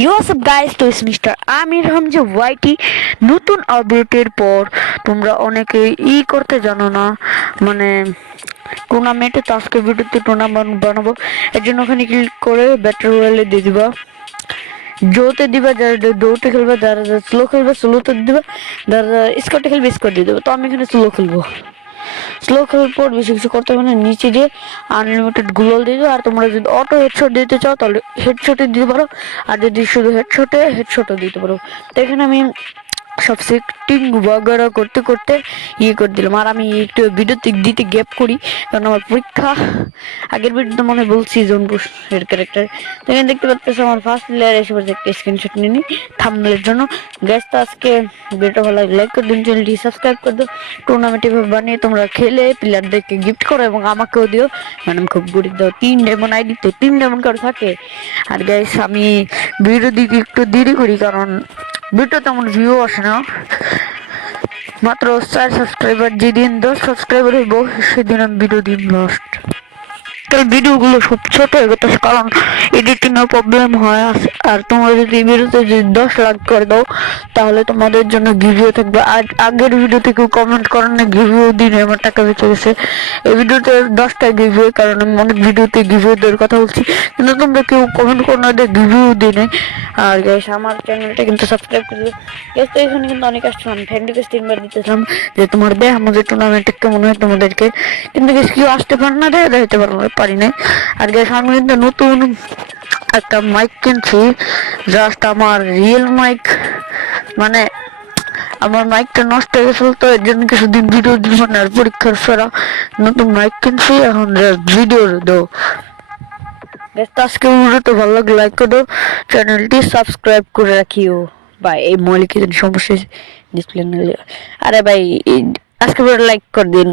WhatsApp guys, তো ইস mister আমির হামজা ওয়াইটি। নতুন আপডেটের পর তোমরা অনেকে করতে জানো না, মানে টুর্নামেন্টে। তো আজকে ভিডিওতে টুর্নামেন্ট বানাবো, এর জন্য ওখানে ক্লিক করে ব্যাটার রয়্যালে দিয়ে দিবা। জোতে দিবা, যারা দৌড়তে খেলবে, যারা স্লো খেলবে স্লোতে দিবা, যারা স্কোরতে খেলবে স্কোর দিয়ে দেবে। তো আমি এখানে স্লো খেলবো। স্লো খেলার পর বেশি কিছু করতে হবে না, নিচে দিয়ে আনলিমিটেড গ্লোল দিয়ে দাও। আর তোমরা যদি অটো হেডশট দিতে চাও তাহলে হেডশটে দিতে পারো, আর যদি শুধু হেডশটও দিতে পারো। তো এখানে আমি সব সেটিং বগেরা করতে করতে করে দিলাম। আর আমি একটু ভিডিওতে দিতে গ্যাপ করি, কারণ আমার পরীক্ষা। আগের ভিডিওতে মনে বলছি জোনপুর এর ক্যারেক্টার। তো এখানে দেখতে পাচ্ছ আমার ফার্স্ট প্লেয়ার এসে পড়ছে, একটা স্ক্রিনশট নিয়ে নিই থাম্বনেলের জন্য। গ্যাস, তো আজকে ভিডিওটা ভালো লাগে লাইক করে দিন, চ্যানেলটি সাবস্ক্রাইব করে দাও। টুর্নামেন্ট এভাবে বানিয়ে তোমরা খেলে প্লেয়ারদেরকে গিফট করো এবং আমাকেও দিও, মানে আমি খুব গরিব দাও। 3 ডায়মন্ড আইডিতে 3 ডায়মন্ড কার্ড থাকে। আর গ্যাস, আমি ভিডিও দিতে একটু দেরি করি, কারণ ভিডিও তেমন ভিউ আসে না। মাত্র 4 সাবস্ক্রাইবার, যেদিন 10 সাবস্ক্রাইবার হইব সেদিন আমি ভিডিও দিন লাস্ট। ভিডিওগুলো সব ছোট হয়ে গেছে, কারণ এডিটিং এর প্রবলেম হয়। আর তোমরা যদি ভিডিওতে যদি 10 লাখ করে দাও তাহলে তোমাদের জন্য গিভিও থাকবে। আর আগের ভিডিওতে কেউ কমেন্ট করেন না গিভিও দিন, আমার টাকা বেঁচে গেছে। এই ভিডিওতে 10টা গিভিও, কারণ আমি অনেক ভিডিওতে গিভিও দেওয়ার কথা বলছি, কিন্তু তোমরা কেউ কমেন্ট করো না যে গিভিও দিই নাই। আর গাইস, আমার চ্যানেলটা কিন্তু সাবস্ক্রাইব করে দিও। গাইস, তো এখানে কিন্তু অনেক আসছিলাম, ফ্রেন্ডকে 3বার দিতেছিলাম যে তোমার দেখ আমাদের টুর্নামেন্টে কেমন হয় তোমাদেরকে, কিন্তু গাইস কেউ আসতে পারে না, দেখতে পারি না। আর গাইস, আমি কিন্তু নতুন একটা মাইক কিনছি, জাস্ট আমার রিয়েল মাইক, মানে আমার মাইকটা নষ্ট হয়ে গেছিল, তো এর জন্য কিছুদিন ভিডিও দিব না। আর পরীক্ষার সেরা নতুন মাইক কিনছি, এখন ভিডিও দেবো। আজকে ভিডিওটা ভালো লাগে লাইক করে দাও, চ্যানেলটি সাবস্ক্রাইব করে রাখিও। ভাই এই মৌলিক সমস্যা ডিসপ্লে, আরে ভাই আজকে ভিডিও লাইক করে দিন।